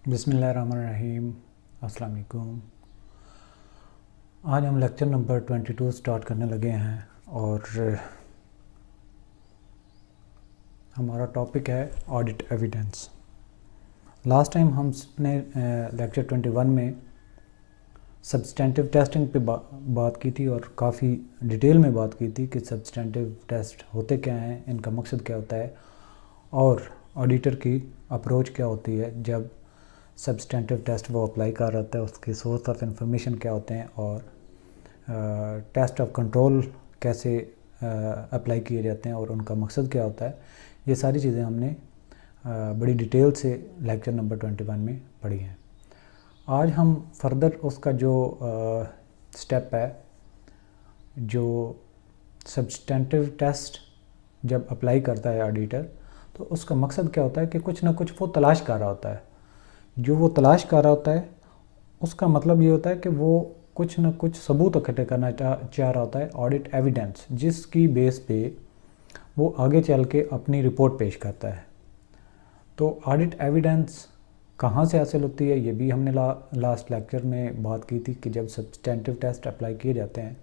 बिस्मिल्लाहिर्रहमानिर्रहीम। अस्सलाम वालेकुम। आज हम लेक्चर नंबर 22 स्टार्ट करने लगे हैं और हमारा टॉपिक है ऑडिट एविडेंस। लास्ट टाइम हमने लेक्चर 21 में सब्सटेंटिव टेस्टिंग पे बात की थी और काफ़ी डिटेल में बात की थी कि सब्सटेंटिव टेस्ट होते क्या हैं, इनका मकसद क्या होता है और ऑडिटर की अप्रोच क्या होती है जब सब्सटेंटिव टेस्ट वो अप्लाई कर रहा है, उसके सोर्स ऑफ इंफॉर्मेशन क्या होते हैं और टेस्ट ऑफ कंट्रोल कैसे अप्लाई किए जाते हैं और उनका मकसद क्या होता है। ये सारी चीज़ें हमने बड़ी डिटेल से लेक्चर नंबर 21 में पढ़ी हैं। आज हम फर्दर उसका जो स्टेप है, जो सब्सटेंटिव टेस्ट जब अप्लाई करता है ऑडिटर, तो उसका मकसद क्या होता है कि कुछ ना कुछ वो तलाश कर रहा होता है। जो वो तलाश कर रहा होता है उसका मतलब ये होता है कि वो कुछ ना कुछ सबूत इकट्ठे करना चाह रहा होता है, ऑडिट एविडेंस, जिसकी बेस पे वो आगे चल के अपनी रिपोर्ट पेश करता है। तो ऑडिट एविडेंस कहाँ से हासिल होती है, ये भी हमने लास्ट लेक्चर में बात की थी कि जब सब्सटेंटिव टेस्ट अप्लाई किए जाते हैं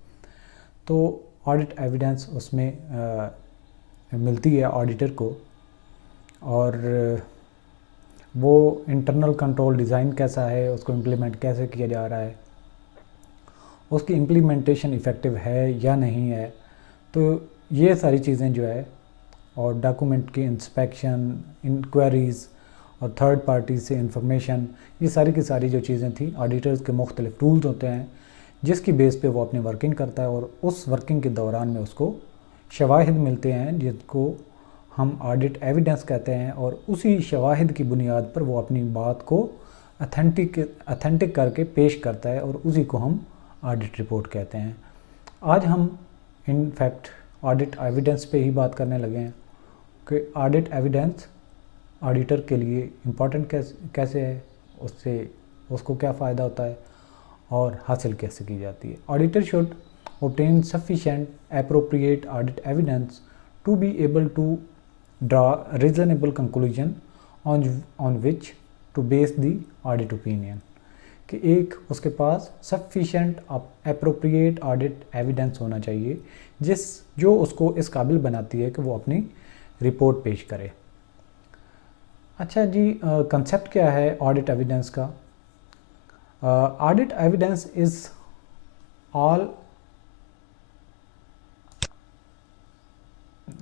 तो ऑडिट एविडेंस उसमें मिलती है ऑडिटर को, और वो इंटरनल कंट्रोल डिज़ाइन कैसा है, उसको इम्प्लीमेंट कैसे किया जा रहा है, उसकी इम्प्लीमेंटेशन इफ़ेक्टिव है या नहीं है। तो ये सारी चीज़ें जो है, और डॉक्यूमेंट की इंस्पेक्शन, इंक्वायरीज़ और थर्ड पार्टी से इंफॉर्मेशन, ये सारी की सारी जो चीज़ें थी, ऑडिटर्स के मुख्तलिफ टूल्स होते हैं जिसकी बेस पे वो अपनी वर्किंग करता है और उस वर्किंग के दौरान में उसको शवाहिद मिलते हैं जिसको हम ऑडिट एविडेंस कहते हैं, और उसी शवाहिद की बुनियाद पर वो अपनी बात को अथेंटिक करके पेश करता है और उसी को हम ऑडिट रिपोर्ट कहते हैं। आज हम इन फैक्ट ऑडिट एविडेंस पे ही बात करने लगे हैं कि ऑडिट एविडेंस ऑडिटर के लिए इम्पॉर्टेंट कैसे है, उसको क्या फ़ायदा होता है और हासिल कैसे की जाती है। Auditor should obtain sufficient appropriate audit evidence to be able to draw reasonable conclusion on which to base the audit opinion। कि एक उसके पास sufficient appropriate audit evidence होना चाहिए जो उसको इस काबिल बनाती है कि वो अपनी रिपोर्ट पेश करे। अच्छा जी, कंसेप्ट क्या है ऑडिट एविडेंस का? ऑडिट एविडेंस इज़ ऑल,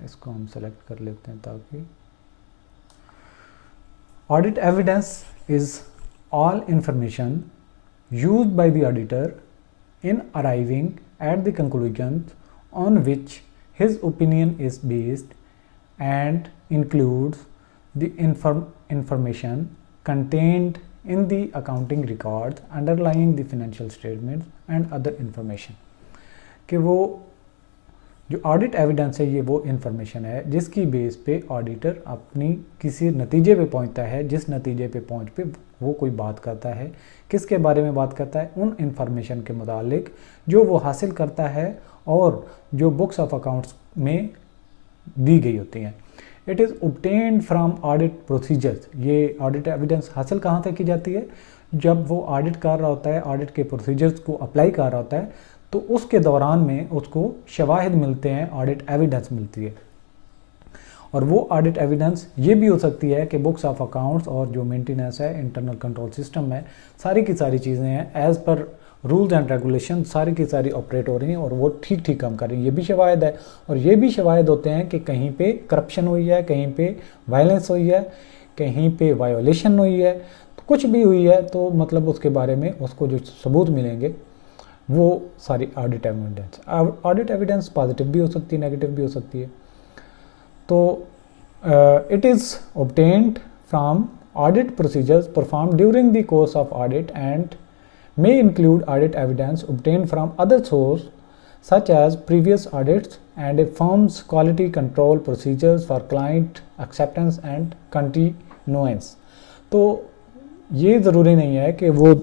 इसको हम सेलेक्ट कर लेते हैं ताकि, audit evidence is all information used by the auditor in arriving at the conclusion on which his opinion is based and includes the information contained in the accounting records underlying the financial statements and other information। कि वो जो audit evidence है ये वो information है जिसकी base पे auditor अपनी किसी नतीजे पे पहुंचता है, जिस नतीजे पे पहुंच पे वो कोई बात करता है, किसके बारे में बात करता है, उन इन्फॉर्मेशन के मुतालिक जो वो हासिल करता है और जो बुक्स ऑफ अकाउंट्स में दी गई होती हैं। It is obtained from audit procedures. ये ऑडिट एविडेंस हासिल कहाँ से की जाती है? जब वो ऑडिट कर रहा होता है, ऑडिट के प्रोसीजर्स को अप्लाई कर रहा होता है, तो उसके दौरान में उसको शवाहिद मिलते हैं, ऑडिट एविडेंस मिलती है। और वो ऑडिट एविडेंस ये भी हो सकती है कि बुक्स ऑफ अकाउंट्स और जो मेंटेनेंस है, इंटरनल कंट्रोल सिस्टम है, सारी की सारी चीज़ें हैं as per rules and regulation सारी की सारी ऑपरेट हो रही हैं और वो ठीक ठीक काम कर रही हैं। ये भी शवाहिद है। और ये भी शवाहिद होते हैं कि कहीं पे करप्शन हुई है, कहीं पे वायलेंस हुई है, कहीं पे वायोलेशन हुई है, तो कुछ भी हुई है, तो मतलब उसके बारे में उसको जो सबूत मिलेंगे वो सारी audit evidence. Audit evidence positive भी हो सकती है, नेगेटिव भी हो सकती है। तो it is obtained from audit procedures perform during the course of audit and may include audit evidence obtained from other source such as previous audits and a firm's quality control procedures for client acceptance and continuance। तो ये ज़रूरी नहीं है कि वो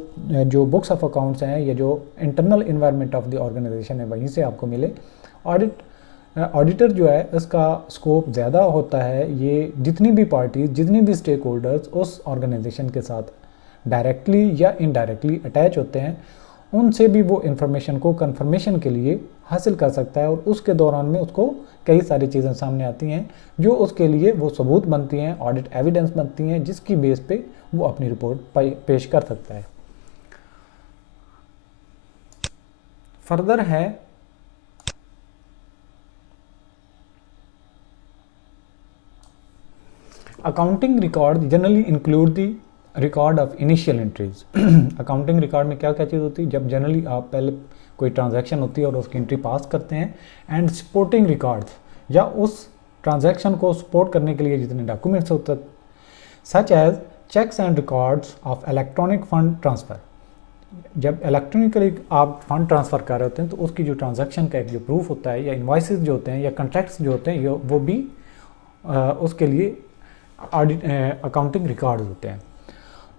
जो books of accounts हैं या जो internal environment of the organisation है वहीं से आपको मिले। ऑडिटर जो है इसका स्कोप ज़्यादा होता है, ये जितनी भी पार्टीज, जितनी भी स्टेक होल्डर्स उस ऑर्गेनाइजेशन के साथ डायरेक्टली या इनडायरेक्टली अटैच होते हैं, उनसे भी वो इन्फॉर्मेशन को कंफर्मेशन के लिए हासिल कर सकता है, और उसके दौरान में उसको कई सारी चीज़ें सामने आती हैं जो उसके लिए वो सबूत बनती हैं, ऑडिट एविडेंस बनती हैं, जिसकी बेस पे वो अपनी रिपोर्ट पेश कर सकता है। फर्दर है accounting record generally include the record of initial entries. Accounting record में क्या क्या चीज़ होती है, जब जनरली आप पहले कोई ट्रांजैक्शन होती है और उसकी एंट्री पास करते हैं, एंड सपोर्टिंग रिकॉर्ड्स या उस ट्रांजैक्शन को सपोर्ट करने के लिए जितने डॉक्यूमेंट्स होते हैं, such as cheques and records of electronic fund transfer. जब इलेक्ट्रॉनिकली आप फंड ट्रांसफ़र कर रहे होते हैं तो उसकी जो ट्रांजैक्शन का एक जो प्रूफ होता है, या इन्वाइसेस जो होते हैं, या कॉन्ट्रैक्ट्स जो होते हैं, वो भी उसके लिए ऑडिट अकाउंटिंग रिकॉर्ड्स होते हैं।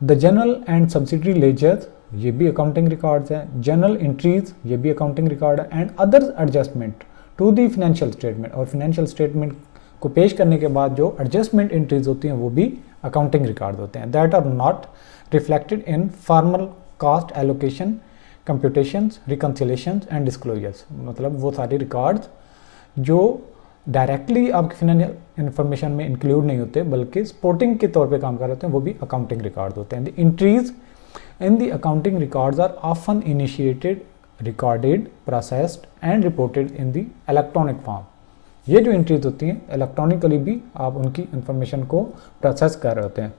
The general and subsidiary ledgers, ये भी अकाउंटिंग रिकॉर्ड्स हैं। जनरल एंट्रीज, ये भी अकाउंटिंग रिकॉर्ड है। And other adjustment to the financial statement, और फाइनेंशियल स्टेटमेंट को पेश करने के बाद जो एडजस्टमेंट एंट्रीज होती हैं वो भी अकाउंटिंग रिकॉर्ड होते हैं। That are not reflected in formal cost allocation, computations, reconciliations and disclosures. मतलब वो सारे रिकॉर्ड्स जो डायरेक्टली आपकी फाइनेंशियल इंफॉर्मेशन में इंक्लूड नहीं होते बल्कि सपोर्टिंग के तौर पे काम कर रहे होते हैं, वो भी अकाउंटिंग रिकॉर्ड होते हैं। The entries in the accounting records are often initiated, recorded, processed and reported in the electronic form. ये जो एंट्रीज होती हैं इलेक्ट्रॉनिकली भी आप उनकी इंफॉर्मेशन को प्रोसेस कर रहे होते हैं।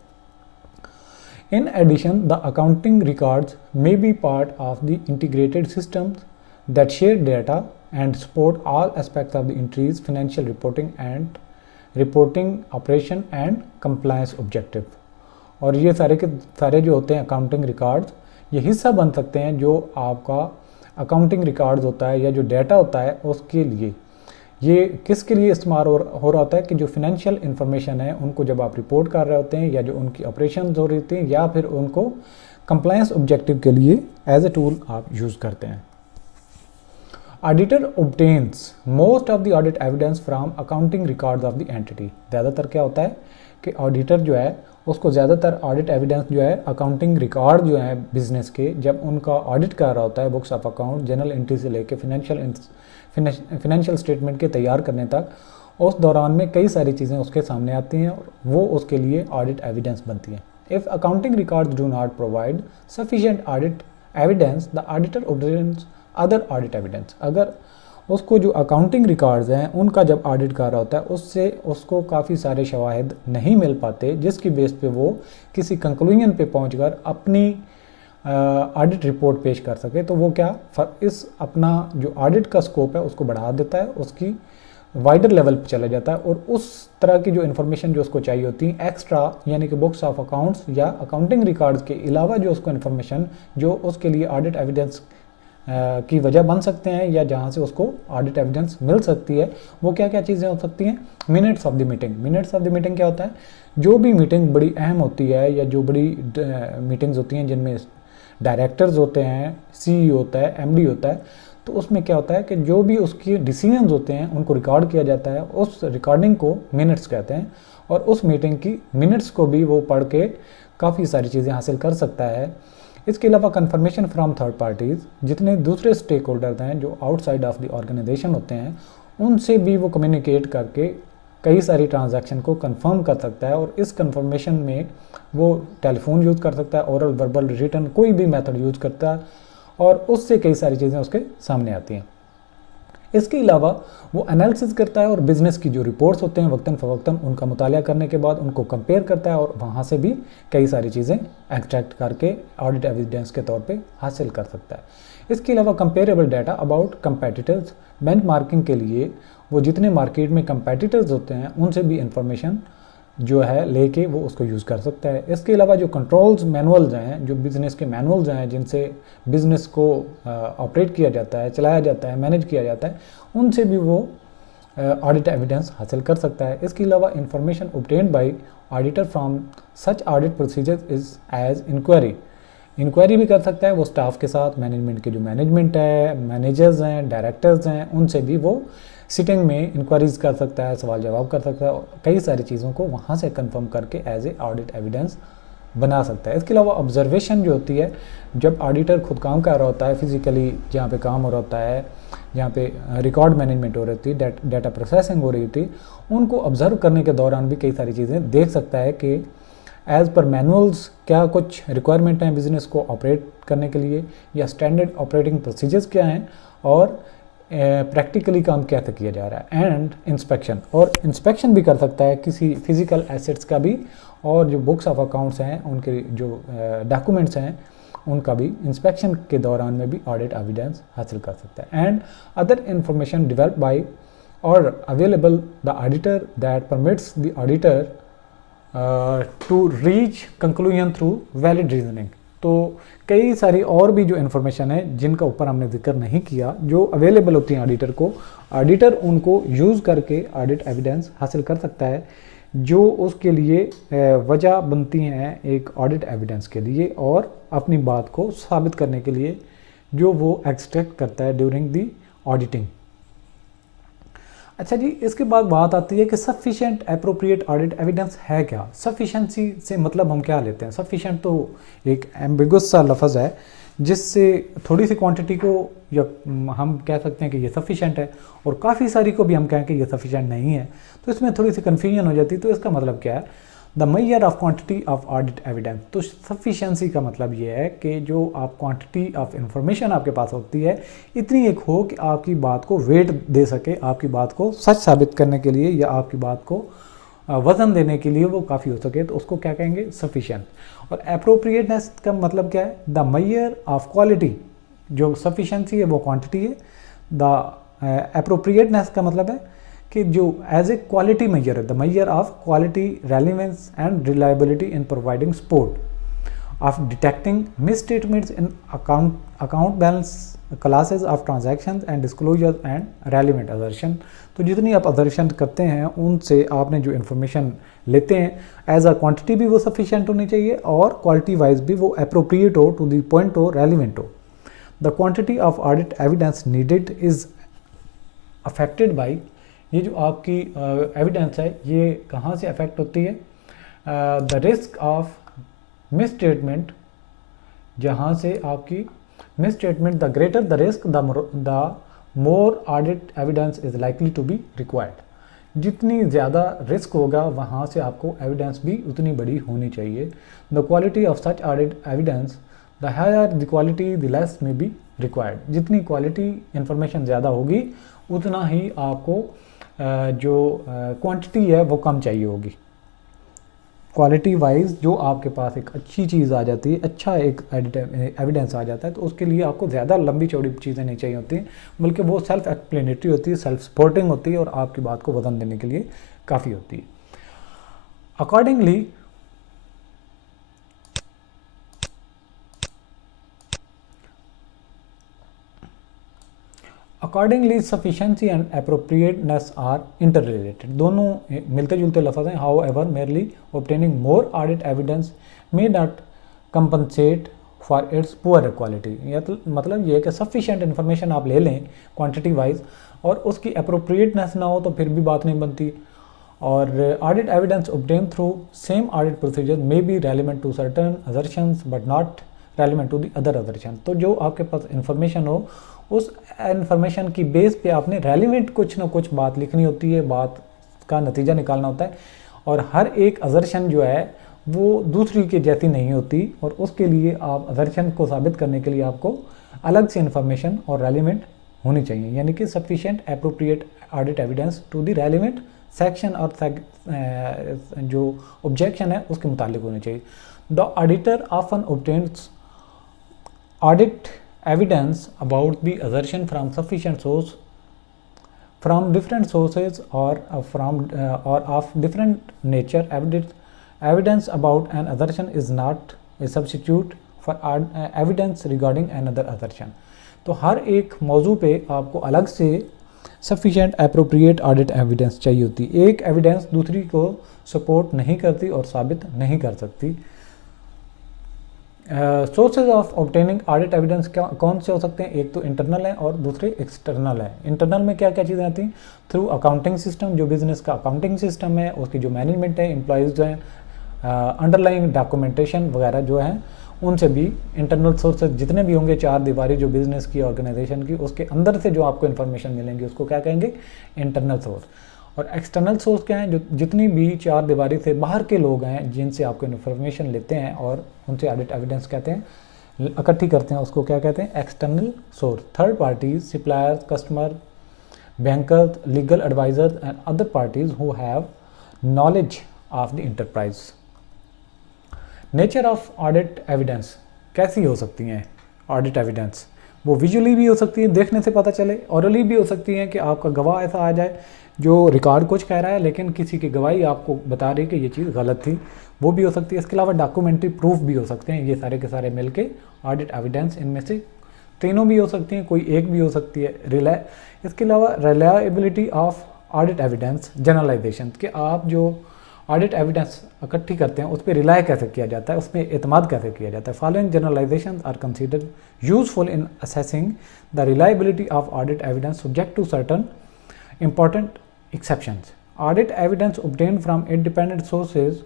In addition, the accounting records may be part of the integrated systems that share data and support all aspects of the entries, financial reporting and reporting operation and compliance objective। और ये सारे के सारे जो होते हैं अकाउंटिंग रिकॉर्ड्स, ये हिस्सा बन सकते हैं जो आपका अकाउंटिंग रिकॉर्ड्स होता है या जो डाटा होता है उसके लिए। ये किसके लिए इस्तेमाल हो रहा होता है कि जो फिनेंशियल इन्फॉर्मेशन है उनको जब आप रिपोर्ट कर रहे होते हैं, या जो उनकी ऑपरेशन हो रही थी, या फिर उनको कंप्लायंस ऑब्जेक्टिव के लिए एज ए टूल आप यूज़ करते हैं। Auditor obtains most of the audit evidence from accounting records of the entity. ज़्यादातर क्या होता है कि ऑडिटर जो है उसको ज़्यादातर ऑडिट एविडेंस जो है अकाउंटिंग रिकॉर्ड जो है बिजनेस के, जब उनका ऑडिट कर रहा होता है books of account, general entry से लेकर फिनेंशियल स्टेटमेंट के तैयार करने तक, उस दौरान में कई सारी चीज़ें उसके सामने आती हैं और वो उसके लिए ऑडिट एविडेंस बनती हैं। If accounting records do not provide sufficient audit evidence, the auditor obtains other audit evidence. अगर उसको जो अकाउंटिंग रिकॉर्ड्स हैं उनका जब ऑडिट कर रहा होता है उससे उसको काफ़ी सारे शवाहिद नहीं मिल पाते जिसकी बेस पे वो किसी कंक्लूजन पे पहुंचकर अपनी ऑडिट रिपोर्ट पेश कर सके, तो वो क्या इस अपना जो ऑडिट का स्कोप है उसको बढ़ा देता है, उसकी वाइडर लेवल पे चला जाता है, और उस तरह की जो इन्फॉर्मेशन जो उसको चाहिए होती है एक्स्ट्रा, यानी कि बुक्स ऑफ अकाउंट्स या अकाउंटिंग रिकॉर्ड्स के अलावा जो उसको इन्फॉर्मेशन जो उसके लिए ऑडिट एविडेंस की वजह बन सकते हैं या जहाँ से उसको ऑडिट एविडेंस मिल सकती है, वो क्या क्या चीज़ें हो सकती हैं। Minutes of the meeting. Minutes of the meeting क्या होता है, जो भी मीटिंग बड़ी अहम होती है या जो बड़ी मीटिंग्स होती हैं जिनमें डायरेक्टर्स होते हैं, सीईओ होता है, एमडी होता है, तो उसमें क्या होता है कि जो भी उसकी डिसीजंस होते हैं उनको रिकॉर्ड किया जाता है, उस रिकॉर्डिंग को मिनट्स कहते हैं, और उस मीटिंग की मिनट्स को भी वो पढ़ के काफ़ी सारी चीज़ें हासिल कर सकता है। इसके अलावा कंफर्मेशन फ्रॉम थर्ड पार्टीज़, जितने दूसरे स्टेक होल्डर्स हैं जो आउटसाइड ऑफ द ऑर्गेनाइजेशन होते हैं, उनसे भी वो कम्युनिकेट करके कई सारी ट्रांजैक्शन को कंफर्म कर सकता है, और इस कंफर्मेशन में वो टेलीफोन यूज़ कर सकता है, ओरल, वर्बल, रिटन, कोई भी मेथड यूज़ करता है, और उससे कई सारी चीज़ें उसके सामने आती हैं। इसके अलावा वो एनालिसिस करता है और बिज़नेस की जो रिपोर्ट्स होते हैं वक्तन फ़वक्तन उनका मुताला करने के बाद उनको कंपेयर करता है, और वहाँ से भी कई सारी चीज़ें एक्सट्रैक्ट करके ऑडिट एविडेंस के तौर पे हासिल कर सकता है। इसके अलावा comparable data about competitors, benchmarking के लिए वो जितने मार्केट में कंपेटिटर्स होते हैं उनसे भी इंफॉर्मेशन जो है लेके वो उसको यूज़ कर सकता है। इसके अलावा जो कंट्रोल्स मैनुअल्स हैं, जो बिज़नेस के मैनुअल्स हैं जिनसे बिज़नेस को ऑपरेट किया जाता है, चलाया जाता है, मैनेज किया जाता है, उनसे भी वो ऑडिट एविडेंस हासिल कर सकता है। इसके अलावा information obtained by auditor from such audit procedures is as inquiry भी कर सकता है वो स्टाफ के साथ, मैनेजमेंट के जो मैनेजमेंट है, मैनेजर्स हैं, डायरेक्टर्स हैं, उनसे भी वो सिटिंग में इंक्वायरीज कर सकता है, सवाल जवाब कर सकता है, कई सारी चीज़ों को वहाँ से कंफर्म करके एज ए ऑडिट एविडेंस बना सकता है। इसके अलावा ऑब्जर्वेशन जो होती है, जब ऑडिटर खुद काम कर रहा होता है फिजिकली, जहाँ पे काम हो रहा होता है, जहाँ पे रिकॉर्ड मैनेजमेंट हो रही थी, डाटा प्रोसेसिंग हो रही थी, उनको ऑब्जर्व करने के दौरान भी कई सारी चीज़ें देख सकता है कि एज़ पर मैनुअल्स क्या कुछ रिक्वायरमेंट हैं बिज़नेस को ऑपरेट करने के लिए, या स्टैंडर्ड ऑपरेटिंग प्रोसीजर्स क्या हैं, और प्रैक्टिकली काम कैसे किया जा रहा है। एंड इंस्पेक्शन, और इंस्पेक्शन भी कर सकता है किसी फिजिकल एसेट्स का भी, और जो बुक्स ऑफ अकाउंट्स हैं, उनके जो डॉक्यूमेंट्स हैं, उनका भी इंस्पेक्शन के दौरान में भी ऑडिट एविडेंस हासिल कर सकता है। And other information developed by or available the auditor that permits the auditor to reach conclusion through valid reasoning. तो कई सारी और भी जो इन्फॉर्मेशन है जिनका ऊपर हमने जिक्र नहीं किया, जो अवेलेबल होती हैं ऑडिटर को, ऑडिटर उनको यूज़ करके ऑडिट एविडेंस हासिल कर सकता है, जो उसके लिए वजह बनती हैं एक ऑडिट एविडेंस के लिए, और अपनी बात को साबित करने के लिए जो वो एक्सट्रैक्ट करता है ड्यूरिंग दी ऑडिटिंग। अच्छा जी, इसके बाद बात आती है कि सफिशिएंट एप्रोप्रिएट ऑडिट एविडेंस है क्या। सफिशिएंसी से मतलब हम क्या लेते हैं? सफिशिएंट तो एक एम्बिगुअस सा लफ्ज़ है, जिससे थोड़ी सी क्वांटिटी को या हम कह सकते हैं कि ये सफिशिएंट है, और काफ़ी सारी को भी हम कहें कि ये सफिशिएंट नहीं है, तो इसमें थोड़ी सी कन्फ्यूजन हो जाती है। तो इसका मतलब क्या है? The measure of quantity of audit evidence. तो सफिशिएंसी का मतलब ये है कि जो आप क्वांटिटी ऑफ इंफॉर्मेशन आपके पास होती है, इतनी एक हो कि आपकी बात को वेट दे सके, आपकी बात को सच साबित करने के लिए या आपकी बात को वज़न देने के लिए वो काफ़ी हो सके, तो उसको क्या कहेंगे? सफिशिएंट। और एप्रोप्रिएटनेस का मतलब क्या है? The measure of quality. जो सफिशिएंसी है वो क्वांटिटी है, द एप्रोप्रिएटनेस का मतलब है कि जो एज ए क्वालिटी मेजर है, the measure of quality, relevance and reliability in providing support of detecting miss statements in account balance classes of transactions and disclosure and relevant assertion. तो जितनी आप assertion करते हैं उनसे आपने जो इन्फॉर्मेशन लेते हैं, एज अ क्वांटिटी भी वो सफिशिएंट होनी चाहिए, और क्वालिटी वाइज भी वो अप्रोप्रिएट हो, टू द पॉइंट हो, रेलिवेंट हो। The quantity of audit evidence needed is affected by, ये जो आपकी एविडेंस है ये कहाँ से अफेक्ट होती है? The risk of misstatement, जहाँ से आपकी misstatement, the greater the risk the more audit evidence is likely to be required. जितनी ज़्यादा रिस्क होगा वहाँ से आपको एविडेंस भी उतनी बड़ी होनी चाहिए। The quality of such audit evidence, the higher the quality the less may be required. जितनी क्वालिटी इंफॉर्मेशन ज़्यादा होगी उतना ही आपको जो क्वांटिटी है वो कम चाहिए होगी। क्वालिटी वाइज जो आपके पास एक अच्छी चीज़ आ जाती है, अच्छा एक एविडेंस आ जाता है, तो उसके लिए आपको ज़्यादा लंबी चौड़ी चीज़ें नहीं चाहिए होती, बल्कि वो सेल्फ एक्सप्लेनेटरी होती है, सेल्फ सपोर्टिंग होती है, और आपकी बात को वजन देने के लिए काफ़ी होती है। Accordingly accordingly sufficiency and appropriateness are interrelated. दोनों मिलते जुलते लफ्ज़ हैं। However merely obtaining more audit evidence may not compensate for its poor quality. यह तो मतलब ये है कि सफिशेंट इन्फॉर्मेशन आप ले लें क्वांटिटी वाइज, और उसकी अप्रोप्रिएटनेस ना हो तो फिर भी बात नहीं बनती। और audit evidence obtain through same audit procedure may be relevant to certain assertions but not relevant to the other assertion. तो जो आपके पास इन्फॉर्मेशन हो, उस इन्फॉर्मेशन की बेस पे आपने रेलिवेंट कुछ ना कुछ बात लिखनी होती है, बात का नतीजा निकालना होता है, और हर एक असर्शन जो है वो दूसरी के जैसी नहीं होती, और उसके लिए आप असर्शन को साबित करने के लिए आपको अलग से इन्फॉर्मेशन और रेलिवेंट होनी चाहिए, यानी कि sufficient appropriate audit evidence to the relevant section और जो ऑब्जेक्शन है उसके मुतालिक होनी चाहिए। The auditor often obtains audit evidence about the assertion from sufficient source from different sources or or of different nature. Evidence about an assertion is not a substitute for evidence regarding another assertion. तो हर एक मौजू पे आपको अलग से sufficient appropriate audit evidence चाहिए होती है। एक एविडेंस दूसरी को सपोर्ट नहीं करती और साबित नहीं कर सकती। Sources of obtaining audit evidence कौन से हो सकते हैं? एक तो इंटरनल है और दूसरे एक्सटर्नल है। इंटरनल में क्या क्या चीज़ें आती हैं? थ्रू अकाउंटिंग सिस्टम, जो बिजनेस का अकाउंटिंग सिस्टम है, उसकी जो मैनेजमेंट है, एम्प्लॉयज़ हैं, अंडरलाइंग डॉक्यूमेंटेशन वगैरह जो हैं उनसे भी इंटरनल सोर्सेज जितने भी होंगे, चार दीवारी जो बिजनेस की, ऑर्गेनाइजेशन की, उसके अंदर से जो आपको इन्फॉर्मेशन मिलेंगी उसको क्या कहेंगे, इंटरनल सोर्स। और एक्सटर्नल सोर्स क्या है, जो जितनी भी चार दीवारी से बाहर के लोग हैं जिनसे आपको इन्फॉर्मेशन लेते हैं और उनसे ऑडिट एविडेंस कहते हैं, इकट्ठी करते हैं, उसको क्या कहते हैं, external source. Third parties, suppliers, customer, bankers, legal advisors and other parties who have knowledge of the enterprise. Nature of audit evidence कैसी हो सकती हैं audit evidence? वो विजुअली भी हो सकती है, देखने से पता चले, ऑरली भी हो सकती है कि आपका गवाह ऐसा आ जाए जो रिकॉर्ड कुछ कह रहा है लेकिन किसी की गवाही आपको बता रही है कि ये चीज़ गलत थी, वो भी हो सकती है। इसके अलावा डॉक्यूमेंट्री प्रूफ भी हो सकते हैं। ये सारे के सारे मिलके ऑडिट एविडेंस, इनमें से तीनों भी हो सकती हैं, कोई एक भी हो सकती है। इसके अलावा reliability of audit evidence, generalisation, कि आप जो ऑडिट एविडेंस इकट्ठी करते हैं उस पर रिलाय कैसे किया जाता है, उस पर एतमाद कैसे किया जाता है। Following generalisation are considered useful in assessing the reliability of audit evidence subject to certain important exceptions. Audit evidence obtained from independent sources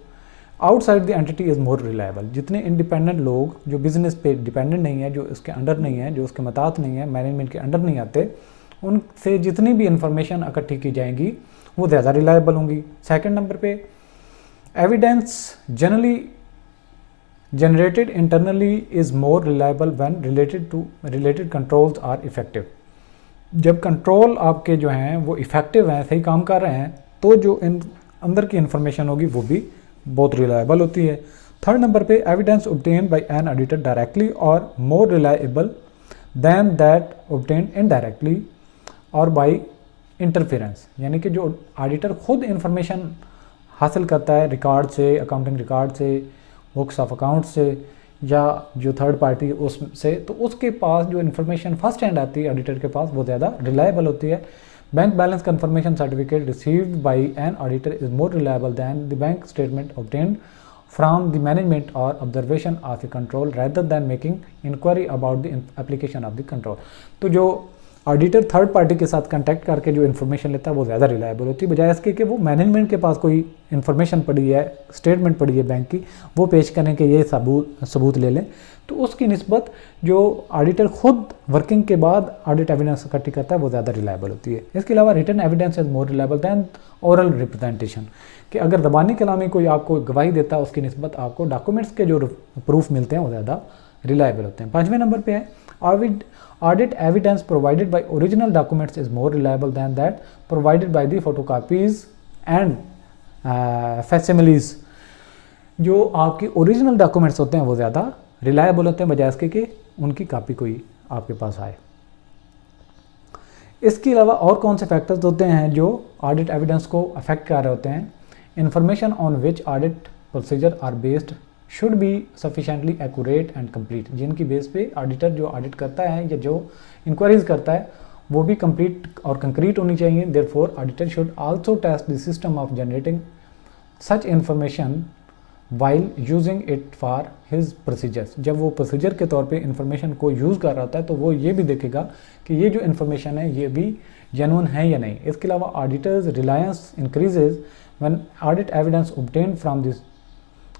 outside the entity is more reliable. जितने इंडिपेंडेंट लोग जो बिजनेस पे dependent नहीं है, जो इसके under नहीं है, जो उसके मतात नहीं है, मैनेजमेंट के अंडर नहीं आते, उनसे जितनी भी इंफॉर्मेशन इकट्ठी की जाएंगी वो ज़्यादा रिलायबल होंगी। सेकंड नंबर पे, evidence generally generated internally is more reliable when related controls are effective. जब कंट्रोल आपके जो हैं वो इफेक्टिव हैं, सही काम कर रहे हैं, तो जो इन अंदर की इंफॉर्मेशन होगी वो भी बहुत रिलायबल होती है। थर्ड नंबर पे, evidence obtained by an auditor directly or more reliable than that obtained indirectly or by interference, यानी कि जो ऑडिटर खुद इंफॉर्मेशन हासिल करता है रिकॉर्ड से, अकाउंटिंग रिकॉर्ड से, बुक्स ऑफ अकाउंट से, या जो थर्ड पार्टी उससे, तो उसके पास जो इन्फॉर्मेशन फर्स्ट हैंड आती है ऑडिटर के पास वो ज़्यादा रिलायबल होती है। Bank balance confirmation certificate received by an auditor is more reliable than the bank statement obtained from the management or observation of the control rather than making inquiry about the application of the control. तो जो auditor third party के साथ contact करके जो information लेता है वो ज़्यादा रिलायबल होती है, बजाय इसके कि वो मैनेजमेंट के पास कोई इन्फॉर्मेशन पड़ी है, स्टेटमेंट पड़ी है बैंक की, वो पेश करें कि ये सबूत ले लें, तो उसकी निस्बत जो ऑडिटर खुद वर्किंग के बाद ऑडिट एविडेंस इकट्ठी करता है वो ज़्यादा रिलायबल होती है। इसके अलावा written evidence is more reliable than oral representation, कि अगर ज़बानी कलामी कोई आपको गवाही देता है उसकी निस्बत आपको डॉक्यूमेंट्स के जो प्रूफ मिलते हैं वो ज़्यादा रिलायबल होते हैं। पाँचवें नंबर पे है, audit evidence provided by original documents is more reliable than that provided by the photocopies and facsimiles। जो आपकी ओरिजिनल डॉक्यूमेंट्स होते हैं वो ज़्यादा रिलायबल होते हैं बजाय इसके कि उनकी कॉपी कोई आपके पास आए। इसके अलावा और कौन से फैक्टर्स होते हैं जो ऑडिट एविडेंस को अफेक्ट कर रहे होते हैं? Information on which audit procedure are based should be sufficiently accurate and complete, जिनकी बेस पे ऑडिटर जो ऑडिट करता है या जो इंक्वायरीज करता है वो भी कंप्लीट और कंक्रीट होनी चाहिए। Therefore auditor should also test the system of generating such information while using it for his procedures. जब वो प्रोसीजर के तौर पे इंफॉर्मेशन को यूज़ कर रहा होता है तो वो ये भी देखेगा कि ये जो इन्फॉर्मेशन है ये भी जेन्युइन है या नहीं। इसके अलावा auditors Reliance increases when audit evidence obtained from this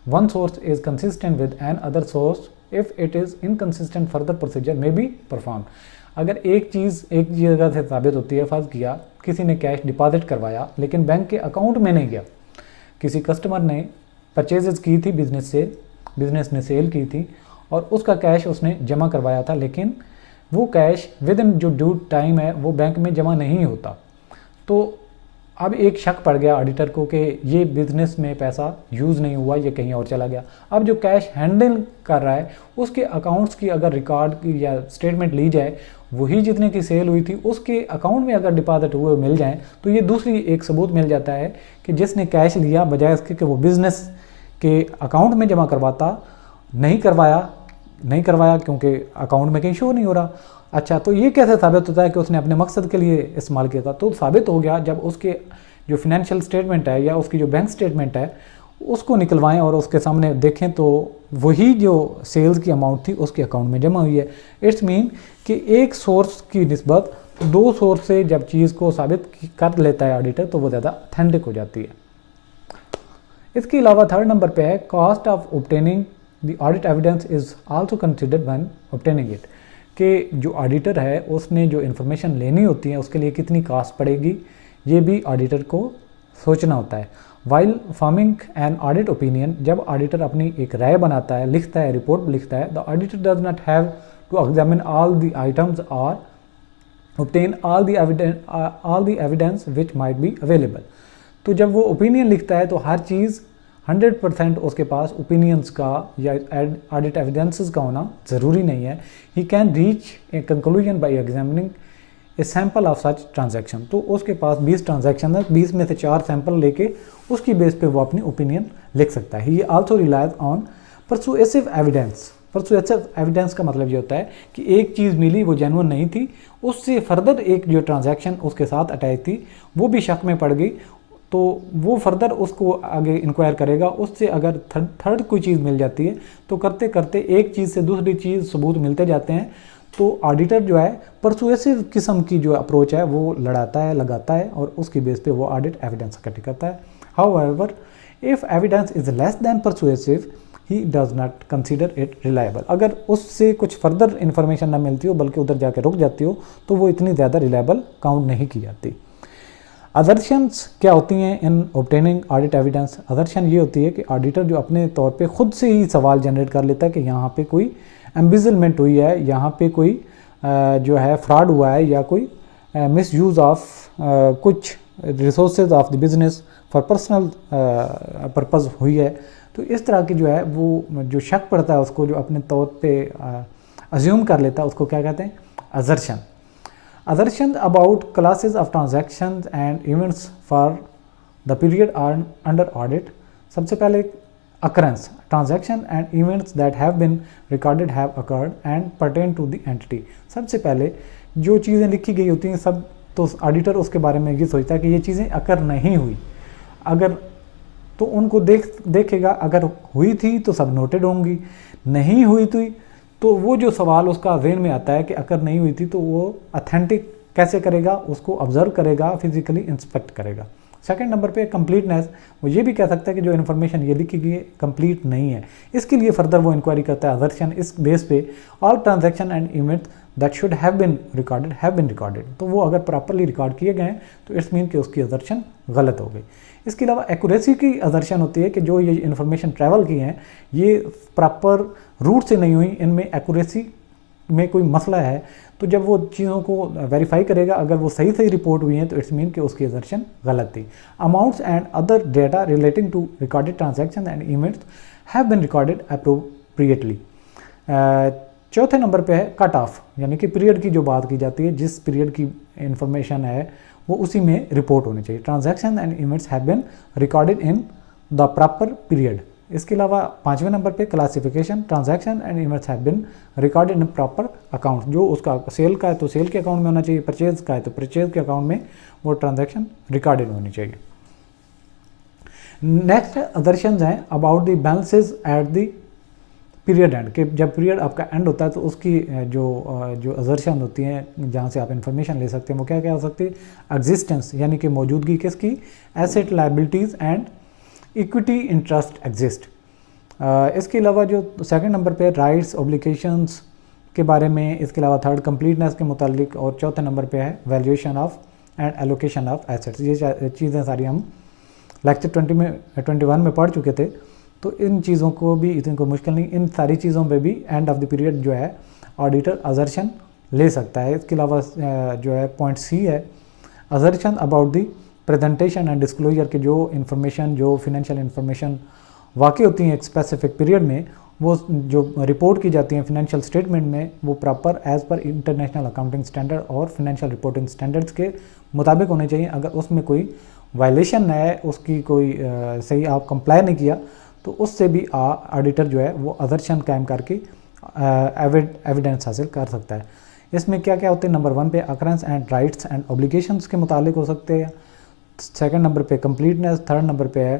one source is consistent with an other source if it is inconsistent further procedure may be performed। अगर एक चीज़ एक जगह से साबित होती है, फ़र्ज़ किया किसी ने कैश डिपॉजिट करवाया लेकिन बैंक के अकाउंट में नहीं गया, किसी कस्टमर ने परचेजेस की थी बिजनेस ने सेल की थी और उसका कैश उसने जमा करवाया था, लेकिन वो कैश विद इन जो ड्यू टाइम है वो बैंक में जमा नहीं होता, तो अब एक शक पड़ गया ऑडिटर को कि ये बिज़नेस में पैसा यूज़ नहीं हुआ, ये कहीं और चला गया। अब जो कैश हैंडल कर रहा है उसके अकाउंट्स की अगर रिकॉर्ड की या स्टेटमेंट ली जाए, वही जितने की सेल हुई थी उसके अकाउंट में अगर डिपॉजिट हुए मिल जाए तो ये दूसरी एक सबूत मिल जाता है कि जिसने कैश लिया बजाय इसके कि वो बिज़नेस के अकाउंट में जमा करवाता, नहीं करवाया क्योंकि अकाउंट में कहीं शो नहीं हो रहा। अच्छा, तो ये कैसे साबित होता है कि उसने अपने मकसद के लिए इस्तेमाल किया था? तो साबित हो गया जब उसके जो फिनेंशियल स्टेटमेंट है या उसकी जो बैंक स्टेटमेंट है उसको निकलवाएं और उसके सामने देखें तो वही जो सेल्स की अमाउंट थी उसके अकाउंट में जमा हुई है। इट्स मीन कि एक सोर्स की निस्बत दो सोर्स से जब चीज़ को साबित कर लेता है ऑडिटर तो वो ज़्यादा ऑथेंटिक हो जाती है। इसके अलावा थर्ड नंबर पे है cost of obtaining the audit evidence is also considered when obtaining it, कि जो ऑडिटर है उसने जो इन्फॉर्मेशन लेनी होती है उसके लिए कितनी कॉस्ट पड़ेगी, ये भी ऑडिटर को सोचना होता है। While forming an audit opinion, जब ऑडिटर अपनी एक राय बनाता है, लिखता है, रिपोर्ट लिखता है, the auditor does not have to examine all the items और obtain all the evidence which might be available। तो जब वो ओपिनियन लिखता है तो हर चीज़ 100% उसके पास ओपिनियंस का या ऑडिट एविडेंसेस का होना ज़रूरी नहीं है। He can reach a conclusion bye examining A sample of such transaction. तो उसके पास 20 ट्रांजैक्शन है, 20 में से 4 सैंपल लेके उसकी बेस पे वो अपनी ओपिनियन लिख सकता है। He also relies on persuasive evidence. Persuasive evidence का मतलब ये होता है कि एक चीज़ मिली वो जेन्युइन नहीं थी, उससे फर्दर एक जो ट्रांजैक्शन उसके साथ अटैच थी वो भी शक में पड़ गई, तो वो फर्दर उसको आगे इंक्वायर करेगा। उससे अगर थर्ड कोई चीज़ मिल जाती है तो करते करते एक चीज़ से दूसरी चीज़ सबूत मिलते जाते हैं। तो ऑडिटर जो है परसुएसिव किस्म की जो अप्रोच है वो लगाता है और उसकी बेस पे वो ऑडिट एविडेंस इकट्ठी करता है। However if evidence is less than persuasive he does not consider it reliable. अगर उससे कुछ फर्दर इन्फॉर्मेशन ना मिलती हो बल्कि उधर जाके रुक जाती हो तो वो इतनी ज़्यादा रिलायबल काउंट नहीं की जाती। अदर्शंस क्या होती हैं इन ऑब्टेनिंग ऑडिट एविडेंस? अदर्शन ये होती है कि ऑडिटर जो अपने तौर पे खुद से ही सवाल जनरेट कर लेता है कि यहाँ पे कोई एम्बिजलमेंट हुई है, यहाँ पे कोई जो है फ्रॉड हुआ है या कोई मिस यूज़ ऑफ कुछ resources of the business for personal purpose हुई है। तो इस तरह की जो है वो जो शक पड़ता है उसको, जो अपने तौर पे अज्यूम कर लेता है, उसको क्या कहते हैं? Assertion. Assertion about classes of transactions and events for the period are under audit. सबसे पहले occurrence, transaction and events that have been recorded have occurred and pertain to the entity. सबसे पहले जो चीज़ें लिखी गई होती हैं सब, तो ऑडिटर उसके बारे में ये सोचता है कि ये चीज़ें अकर नहीं हुई, अगर तो उनको देखेगा, अगर हुई थी तो सब नोटेड होंगी, नहीं हुई थी तो वो जो सवाल उसका ज़हन में आता है कि अगर नहीं हुई थी तो वो अथेंटिक कैसे करेगा, उसको ऑब्जर्व करेगा, फिजिकली इंस्पेक्ट करेगा। सेकंड नंबर पे कंप्लीटनेस, वो ये भी कह सकता है कि जो इन्फॉर्मेशन ये लिखी गई है कंप्लीट नहीं है, इसके लिए फर्दर वो इंक्वायरी करता है। अजर्शन, इस बेस पे all transaction and event that should have been recorded, तो वो अगर प्रॉपरली रिकॉर्ड किए गए तो इट्स मीन कि उसकी अजर्शन गलत हो गई। इसके अलावा एक्यूरेसी की अजर्शन होती है कि जो ये इन्फॉर्मेशन ट्रैवल की हैं ये प्रॉपर रूट से नहीं हुई, इनमें एक्यूरेसी में कोई मसला है। तो जब वो चीज़ों को वेरीफाई करेगा, अगर वो सही रिपोर्ट हुई हैं तो इट्स मीन कि उसकी अजर्शन गलत थी। Amounts and other data relating to recorded transaction and events have been recorded appropriately. चौथे नंबर पे है कट ऑफ, यानी कि पीरियड की जो बात की जाती है, जिस पीरियड की इंफॉर्मेशन है वो उसी में रिपोर्ट होनी चाहिए। Transaction and events have been recorded in the proper period. इसके अलावा पाँचवें नंबर पे classification, transaction and events have been recorded in proper account. जो उसका सेल का है तो सेल के अकाउंट में होना चाहिए, परचेज का है तो परचेज के अकाउंट में वो ट्रांजैक्शन रिकॉर्डेड होनी चाहिए। नेक्स्ट अदर्शंस हैं about the balances at the period and, कि जब पीरियड आपका एंड होता है तो उसकी जो अजर्शन होती हैं जहाँ से आप इन्फॉर्मेशन ले सकते हैं वो क्या क्या हो सकती है? एग्जिस्टेंस, यानी कि मौजूदगी किसकी? Asset, liabilities and equity interest exist. इसके अलावा जो सेकंड नंबर पे राइट्स, ऑब्लिगेशंस के बारे में, इसके अलावा थर्ड कंप्लीटनेस के मुतालिक, और चौथे नंबर पे है valuation of and allocation of assets. ये चीज़ें सारी हम लेक्चर 21 में पढ़ चुके थे, तो इन चीज़ों को भी इतनी कोई मुश्किल नहीं, इन सारी चीज़ों पे भी एंड ऑफ द पीरियड जो है ऑडिटर अजर्शन ले सकता है। इसके अलावा जो है पॉइंट सी है अजर्शन about the presentation and disclosure के जो इन्फॉर्मेशन, जो फिनेंशियल इन्फॉर्मेशन वाकई होती हैं एक स्पेसिफिक पीरियड में, वो जो रिपोर्ट की जाती हैं फिनेंशियल स्टेटमेंट में, वो proper as per international accounting standard और फिनेंशियल रिपोर्टिंग स्टैंडर्ड्स के मुताबिक होने चाहिए। अगर उसमें कोई वायलेशन है, उसकी कोई सही आप कंप्लाई नहीं किया, तो उससे भी ऑडिटर जो है वो अजर्शन कायम करके एविडेंस हासिल कर सकता है। इसमें क्या क्या होते हैं? नंबर 1 पे occurrence and rights and obligations के मुतालिक हो सकते हैं, सेकंड नंबर पे कंप्लीटनेस, थर्ड नंबर पे है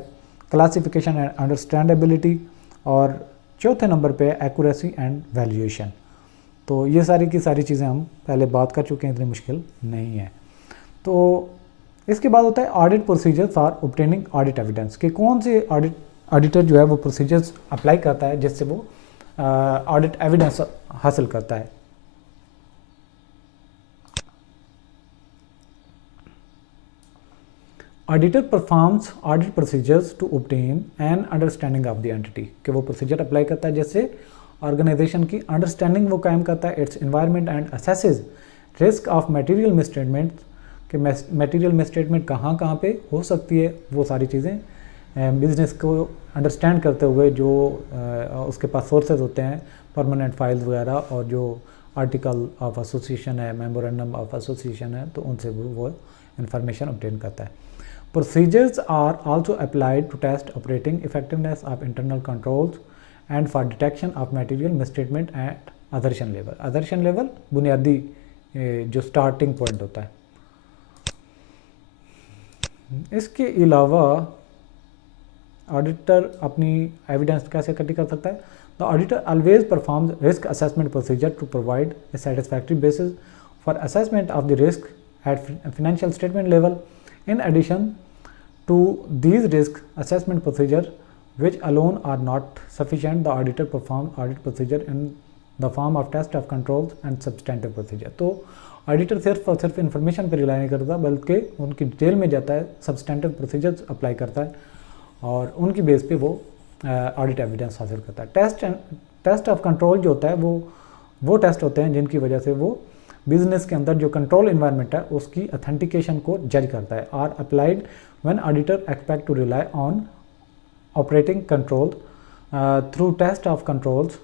क्लासिफिकेशन एंड अंडरस्टैंडेबिलिटी, और चौथे नंबर पे है एक्यूरेसी एंड वैल्यूएशन। तो ये सारी की सारी चीज़ें हम पहले बात कर चुके हैं, इतनी मुश्किल नहीं है। तो इसके बाद होता है audit procedure for obtaining audit evidence, कि कौन से ऑडिट ऑडिटर जो है वो प्रोसीजर्स अप्लाई करता है जिससे वो ऑडिट एविडेंस हासिल करता है। Auditor performs audit procedures to obtain an understanding of the entity, कि वो प्रोसीजर अप्लाई करता है जिससे ऑर्गेनाइजेशन की अंडरस्टैंडिंग वो कायम करता है, it's environment and assesses risk of material misstatement, कि मटेरियल मिसस्टेटमेंट कहाँ कहाँ पे हो सकती है, वो सारी चीज़ें बिजनेस को अंडरस्टैंड करते हुए जो उसके पास सोर्सेज होते हैं परमानेंट फाइल्स वगैरह और जो आर्टिकल ऑफ एसोसिएशन है, मेमोरेंडम ऑफ एसोसिएशन है, तो उनसे वो इंफॉर्मेशन ऑब्टेन करता है। Procedures are also applied to test operating effectiveness of internal controls and for detection of material misstatement at assertion level. Assertion level बुनियादी जो स्टार्टिंग पॉइंट होता है। इसके अलावा ऑडिटर अपनी एविडेंस कैसे इकट्ठी कर सकता है? The auditor always performs risk assessment procedure to provide a satisfactory basis for assessment of the risk at financial statement level. In addition to these risk assessment procedure, which alone are not sufficient, the auditor performs audit procedure in the form of test of controls and substantive procedure. तो auditor सिर्फ और सिर्फ information पर rely नहीं करता बल्कि उनकी detail में जाता है, सब्सटेंटिव प्रोसीजर्स अप्लाई करता है और उनकी बेस पे वो ऑडिट एविडेंस हासिल करता है। टेस्ट ऑफ कंट्रोल जो होता है वो टेस्ट होते हैं जिनकी वजह से वो बिजनेस के अंदर जो कंट्रोल इन्वायरमेंट है उसकी अथेंटिकेशन को जज करता है। Are applied when auditor expect to rely on operating control through test of controls,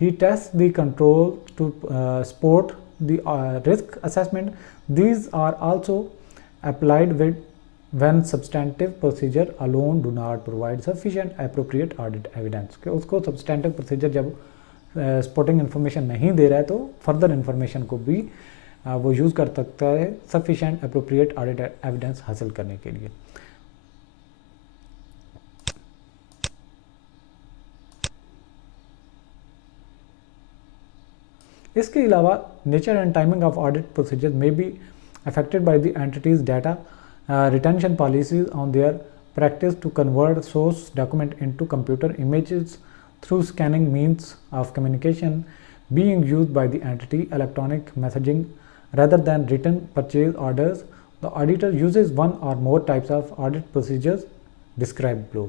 he test the control to support the risk assessment. These are also applied with when substantive procedure alone do not provide sufficient appropriate audit evidence, कि उसको substantive procedure जब supporting information नहीं दे रहा है तो further information को भी वो यूज़ कर सकता है सफिशिएंट एप्रोप्रिएट ऑडिट एविडेंस हासिल करने के लिए। इसके अलावा nature and timing of audit procedure may be affected by the entity's data retention policies on their practice to convert source document into computer images through scanning means of communication being used by the entity, electronic messaging rather than written purchase orders. The auditor uses one or more types of audit procedures described below.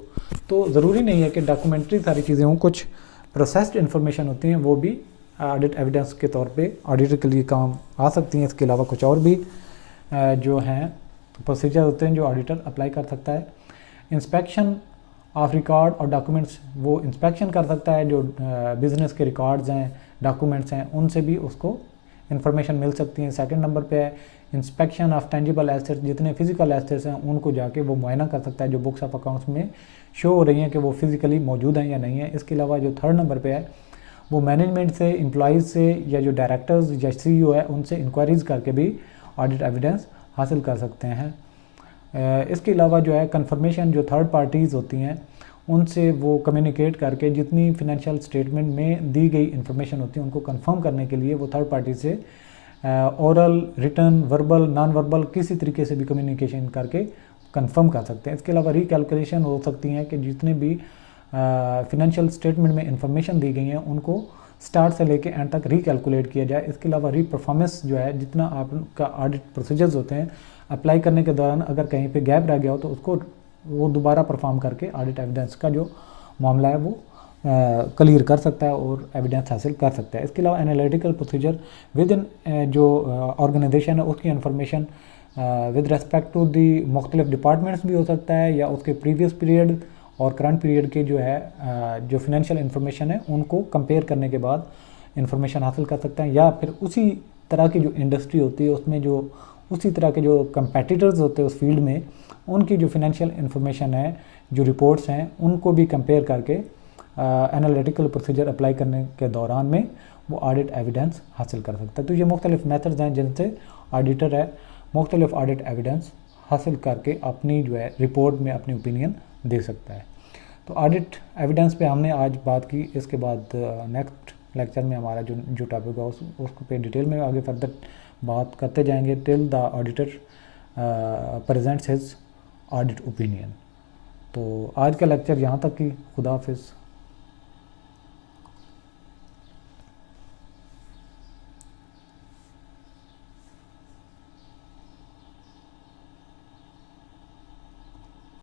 तो ज़रूरी नहीं है कि documentary सारी चीज़ें हों, कुछ processed information होती हैं वो भी ऑडिट एविडेंस के तौर पे ऑडिटर के लिए काम आ सकती हैं। इसके अलावा कुछ और भी जो हैं प्रोसीजर होते हैं जो ऑडिटर अप्लाई कर सकता है। इंस्पेक्शन ऑफ रिकॉर्ड और डॉक्यूमेंट्स, वो इंस्पेक्शन कर सकता है जो बिज़नेस के रिकॉर्ड्स हैं, डॉक्यूमेंट्स हैं, उनसे भी उसको इन्फॉर्मेशन मिल सकती है। सेकंड नंबर पे है इंस्पेक्शन ऑफ टेंजिबल एसेट्स, जितने फिजिकल एसेट्स हैं उनको जाके वो मुआयना कर सकता है जो बुक्स ऑफ अकाउंट्स में शो हो रही हैं कि वो फिजिकली मौजूद हैं या नहीं है। इसके अलावा जो थर्ड नंबर पे है वो मैनेजमेंट से, एम्प्लॉयज़ से या जो डायरेक्टर्स या CEO है उनसे इंक्वायरीज़ करके भी ऑडिट एविडेंस हासिल कर सकते हैं। इसके अलावा जो है कंफर्मेशन, जो थर्ड पार्टीज़ होती हैं उनसे वो कम्युनिकेट करके जितनी फिनेंशियल स्टेटमेंट में दी गई इन्फॉर्मेशन होती है उनको कंफर्म करने के लिए वो थर्ड पार्टी से oral, written, verbal, non verbal किसी तरीके से भी कम्युनिकेशन करके कंफर्म कर सकते हैं। इसके अलावा रिकैलकुलेशन हो सकती हैं कि जितने भी फिनेंशियल स्टेटमेंट में इंफॉर्मेशन दी गई हैं उनको स्टार्ट से लेके एंड तक रिकैलकुलेट किया जाए। इसके अलावा री परफॉर्मेंस जो है, जितना आपका ऑडिट प्रोसीजर्स होते हैं अप्लाई करने के दौरान अगर कहीं पे गैप रह गया हो तो उसको वो दोबारा परफॉर्म करके ऑडिट एविडेंस का जो मामला है वो क्लियर कर सकता है और एविडेंस हासिल कर सकता है। इसके अलावा एनालिटिकल प्रोसीजर विद इन जो ऑर्गेनाइजेशन है उसकी information with respect to the मुख्तलिफ डिपार्टमेंट्स भी हो सकता है या उसके प्रीवियस पीरियड और करंट पीरियड के जो है जो फिनेंशियल इन्फॉर्मेशन है उनको कंपेयर करने के बाद इन्फॉर्मेशन हासिल कर सकते हैं, या फिर उसी तरह की जो इंडस्ट्री होती है उसमें जो उसी तरह के जो कंपेटिटर्स होते हैं उस फील्ड में उनकी जो फिनेंशियल इन्फॉर्मेशन है, जो रिपोर्ट्स हैं, उनको भी कंपेयर करके एनालिटिकल प्रोसीजर अप्लाई करने के दौरान में वो ऑडिट एविडेंस हासिल कर सकता है। तो ये मुख्तलिफ मेथड्स हैं जिनसे ऑडिटर है मुख्तलिफ ऑडिट एविडेंस हासिल करके अपनी जो है रिपोर्ट में अपनी ओपिनियन दे सकता है। तो ऑडिट एविडेंस पे हमने आज बात की। इसके बाद नेक्स्ट लेक्चर में हमारा जो टॉपिक है उसको पे डिटेल में आगे फर्दर बात करते जाएंगे till the auditor presents his audit opinion. तो आज का लेक्चर यहाँ तक ही। खुदा हाफिज़।